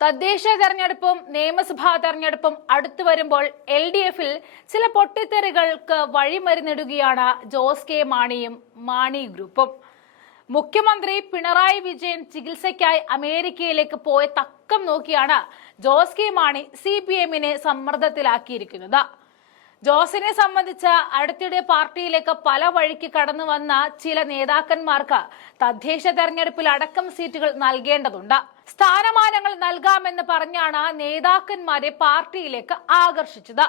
തദ്ദേശ തെരഞ്ഞെടുപ്പും നിയമസഭാ തെരഞ്ഞെടുപ്പും അടുത്തു വരുമ്പോൾ എൽ ഡി എഫിൽ ചില പൊട്ടിത്തെറികൾക്ക് വഴിമരുന്നിടുകയാണ് ജോസ് കെ മാണിയും മാണി ഗ്രൂപ്പും. മുഖ്യമന്ത്രി പിണറായി വിജയൻ ചികിത്സയ്ക്കായി അമേരിക്കയിലേക്ക് പോയ തക്കം നോക്കിയാണ് Jose K Mani C P എമ്മിനെ സമ്മർദ്ദത്തിലാക്കിയിരിക്കുന്നത്. ജോസിനെ സംബന്ധിച്ച് അടുത്തിടെ പാർട്ടിയിലേക്ക് പല വഴിക്ക് കടന്നു വന്ന ചില നേതാക്കന്മാർക്ക് തദ്ദേശ തെരഞ്ഞെടുപ്പിൽ അടക്കം സീറ്റുകൾ നൽകേണ്ടതുണ്ട്. സ്ഥാനമാനങ്ങൾ നൽകാമെന്ന് പറഞ്ഞാണ് നേതാക്കന്മാരെ പാർട്ടിയിലേക്ക് ആകർഷിച്ചത്.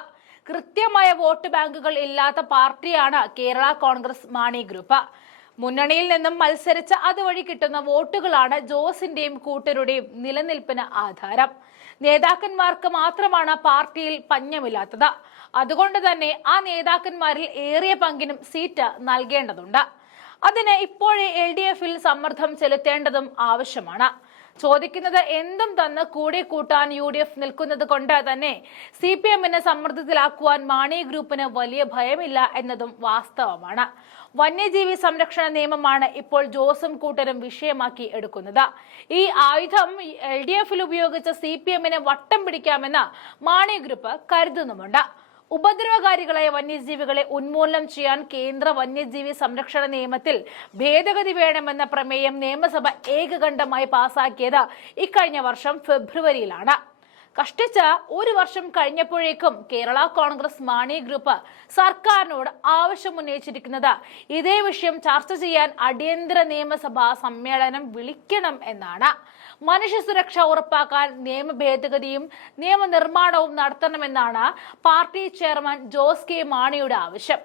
കൃത്യമായ വോട്ട് ബാങ്കുകൾ ഇല്ലാത്ത പാർട്ടിയാണ് കേരള കോൺഗ്രസ് മാണി ഗ്രൂപ്പ്. മുന്നണിയിൽ നിന്നും മത്സരിച്ച് അതുവഴി കിട്ടുന്ന വോട്ടുകളാണ് ജോസിന്റെയും കൂട്ടരുടെയും നിലനിൽപ്പിന് ആധാരം. നേതാക്കന്മാർക്ക് മാത്രമാണ് പാർട്ടിയിൽ പഞ്ഞമില്ലാത്തത്. അതുകൊണ്ട് തന്നെ ആ നേതാക്കന്മാരിൽ ഏറിയ പങ്കിനും സീറ്റ് നൽകേണ്ടതുണ്ട്. അതിന് ഇപ്പോഴേ എൽ ഡി എഫിൽ സമ്മർദ്ദം ചെലുത്തേണ്ടതും ആവശ്യമാണ്. ചോദിക്കുന്നത് എന്തും തന്ന് കൂടെ കൂട്ടാൻ യു ഡി എഫ് നിൽക്കുന്നത് കൊണ്ട് തന്നെ സി പി എമ്മിനെ സമ്മർദ്ദത്തിലാക്കുവാൻ മാണി ഗ്രൂപ്പിന് വലിയ ഭയമില്ല എന്നതും വാസ്തവമാണ്. വന്യജീവി സംരക്ഷണ നിയമമാണ് ഇപ്പോൾ ജോസും കൂട്ടരും വിഷയമാക്കി എടുക്കുന്നത്. ഈ ആയുധം എൽ ഡി എഫിൽ ഉപയോഗിച്ച സി പി എമ്മിനെ വട്ടം പിടിക്കാമെന്ന് മാണി ഗ്രൂപ്പ് കരുതുന്നുമുണ്ട്. ഉപദ്രവകാരികളായ വന്യജീവികളെ ഉന്മൂലനം ചെയ്യാൻ കേന്ദ്ര വന്യജീവി സംരക്ഷണ നിയമത്തിൽ ഭേദഗതി വേണമെന്ന പ്രമേയം നിയമസഭ ഏകകണ്ഠമായി പാസാക്കിയത് ഇക്കഴിഞ്ഞ വർഷം ഫെബ്രുവരിയിലാണ്. കഷ്ടിച്ച് ഒരു വർഷം കഴിഞ്ഞപ്പോഴേക്കും കേരള കോൺഗ്രസ് മാണി ഗ്രൂപ്പ് സർക്കാരിനോട് ആവശ്യം ആവശ്യമുന്നയിച്ചിരിക്കുന്നത് ഇതേ വിഷയം ചർച്ച ചെയ്യാൻ അടിയന്തര നിയമസഭാ സമ്മേളനം വിളിക്കണം എന്നാണ്. മനുഷ്യ സുരക്ഷ ഉറപ്പാക്കാൻ നിയമ ഭേദഗതിയും നിയമനിർമ്മാണവും നടത്തണമെന്നാണ് പാർട്ടി ചെയർമാൻ ജോസ് കെ മാണിയുടെ ആവശ്യം.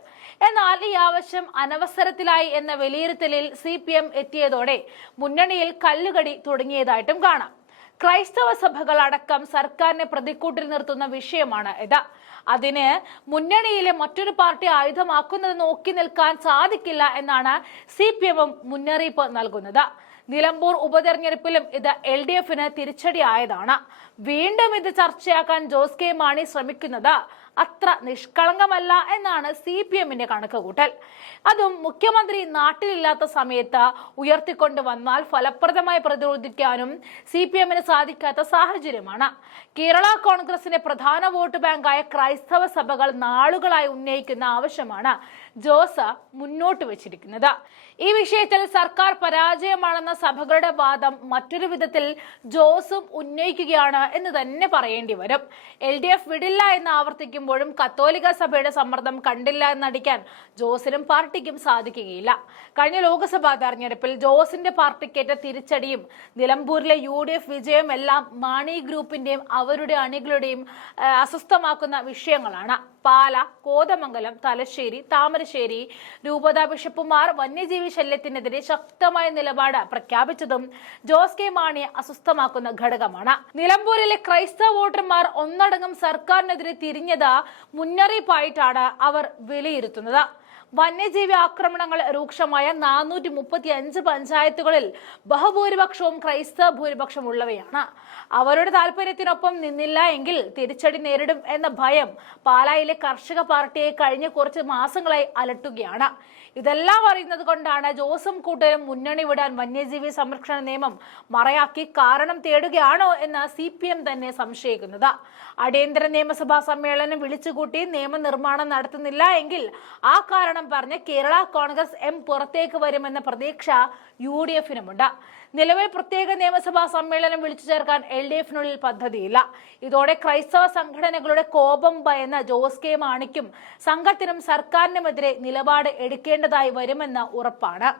എന്നാൽ ഈ ആവശ്യം അനവസരത്തിലായി എന്ന വിലയിരുത്തലിൽ സി എത്തിയതോടെ മുന്നണിയിൽ കല്ലുകടി തുടങ്ങിയതായിട്ടും കാണാം. ക്രൈസ്തവ സഭകൾ അടക്കം സർക്കാരിനെ പ്രതിക്കൂട്ടിൽ നിർത്തുന്ന വിഷയമാണ് ഇത്. അതിന് മുന്നണിയിലെ മറ്റൊരു പാർട്ടി ആയുധമാക്കുന്നത് നോക്കി നിൽക്കാൻ സാധിക്കില്ല എന്നാണ് സി പി എമ്മും മുന്നറിയിപ്പ് നൽകുന്നത്. നിലമ്പൂർ ഉപതെരഞ്ഞെടുപ്പിലും ഇത് എൽ ഡി എഫിന് തിരിച്ചടിയായതാണ്. വീണ്ടും ഇത് ചർച്ചയാക്കാൻ ജോസ് കെ മാണി ശ്രമിക്കുന്നത്. അത്ര നിഷ്കളങ്കമല്ല എന്നാണ് സി പി എമ്മിന്റെ കണക്കുകൂട്ടൽ. അതും മുഖ്യമന്ത്രി നാട്ടിലില്ലാത്ത സമയത്ത് ഉയർത്തിക്കൊണ്ട് വന്നാൽ ഫലപ്രദമായി പ്രതിരോധിക്കാനും സി പി എമ്മിന് സാധിക്കാത്ത സാഹചര്യമാണ്. കേരള കോൺഗ്രസിന്റെ പ്രധാന വോട്ട് ബാങ്കായ ക്രൈസ്തവ സഭകൾ നാളുകളായി ഉന്നയിക്കുന്ന ആവശ്യമാണ് ജോസ മുന്നോട്ട് വെച്ചിരിക്കുന്നത്. ഈ വിഷയത്തിൽ സർക്കാർ പരാജയമാണെന്ന സഭകളുടെ വാദം മറ്റൊരു വിധത്തിൽ ജോസും ഉന്നയിക്കുകയാണ് എന്ന് തന്നെ പറയേണ്ടി വരും. എൽ ഡി എഫ് വിടില്ല എന്ന് ആവർത്തിക്കുമ്പോഴും കത്തോലിക്ക സഭയുടെ സമ്മർദ്ദം കണ്ടില്ല എന്നടിക്കാൻ ജോസിനും പാർട്ടിക്കും സാധിക്കുകയില്ല. കഴിഞ്ഞ ലോക്സഭാ തെരഞ്ഞെടുപ്പിൽ ജോസിന്റെ പാർട്ടിക്കേറ്റ തിരിച്ചടിയും നിലമ്പൂരിലെ യു ഡി എഫ് വിജയം എല്ലാം മാണി ഗ്രൂപ്പിന്റെയും അവരുടെ അണികളുടെയും അസ്വസ്ഥമാക്കുന്ന വിഷയങ്ങളാണ്. പാല കോതമംഗലം തലശ്ശേരി താമരശ്ശേരി രൂപതാ ബിഷപ്പുമാർ വന്യജീവി ശല്യത്തിനെതിരെ ശക്തമായ നിലപാട് പ്രഖ്യാപിച്ചതും ജോസ് കെ മാണിയെ അസ്വസ്ഥമാക്കുന്ന ഘടകമാണ്. നിലമ്പൂരിലെ ക്രൈസ്തവ വോട്ടർമാർ ഒന്നടങ്കം സർക്കാരിനെതിരെ തിരിഞ്ഞത് മുന്നറിയിപ്പായിട്ടാണ് അവർ വിലയിരുത്തുന്നത്. വന്യജീവി ആക്രമണങ്ങൾ രൂക്ഷമായ നാനൂറ്റി മുപ്പത്തി അഞ്ച് പഞ്ചായത്തുകളിൽ ബഹുഭൂരിപക്ഷവും ക്രൈസ്തവ ഭൂരിപക്ഷം ഉള്ളവയാണ് അവരുടെ താല്പര്യത്തിനൊപ്പം നിന്നില്ല എങ്കിൽ തിരിച്ചടി നേരിടും എന്ന ഭയം പാലായിലെ കർഷക പാർട്ടിയെ കഴിഞ്ഞ കുറച്ച് മാസങ്ങളായി അലട്ടുകയാണ്. ഇതെല്ലാം അറിയുന്നത് കൊണ്ടാണ് ജോസും കൂട്ടരും മുന്നണി വിടാൻ വന്യജീവി സംരക്ഷണ നിയമം മറയാക്കി കാരണം തേടുകയാണോ എന്ന് സി പി എം തന്നെ സംശയിക്കുന്നത്. അടിയന്തര നിയമസഭാ സമ്മേളനം വിളിച്ചുകൂട്ടി നിയമനിർമ്മാണം നടത്തുന്നില്ല എങ്കിൽ ആ കാരണം പറഞ്ഞ് കേരള കോൺഗ്രസ് എം പുറത്തേക്ക് വരുമെന്ന പ്രതീക്ഷ യു ഡി എഫിനുമുണ്ട് നിലവിൽ പ്രത്യേക നിയമസഭാ സമ്മേളനം വിളിച്ചു ചേർക്കാൻ എൽ ഡി എഫിനുള്ളിൽ പദ്ധതിയില്ല. ഇതോടെ ക്രൈസ്തവ സംഘടനകളുടെ കോപം ഭയന്ന ജോസ് കെ മാണിക്കും സംഘത്തിനും സർക്കാരിനുമെതിരെ നിലപാട് എടുക്കേണ്ടതായി വരുമെന്ന് ഉറപ്പാണ്.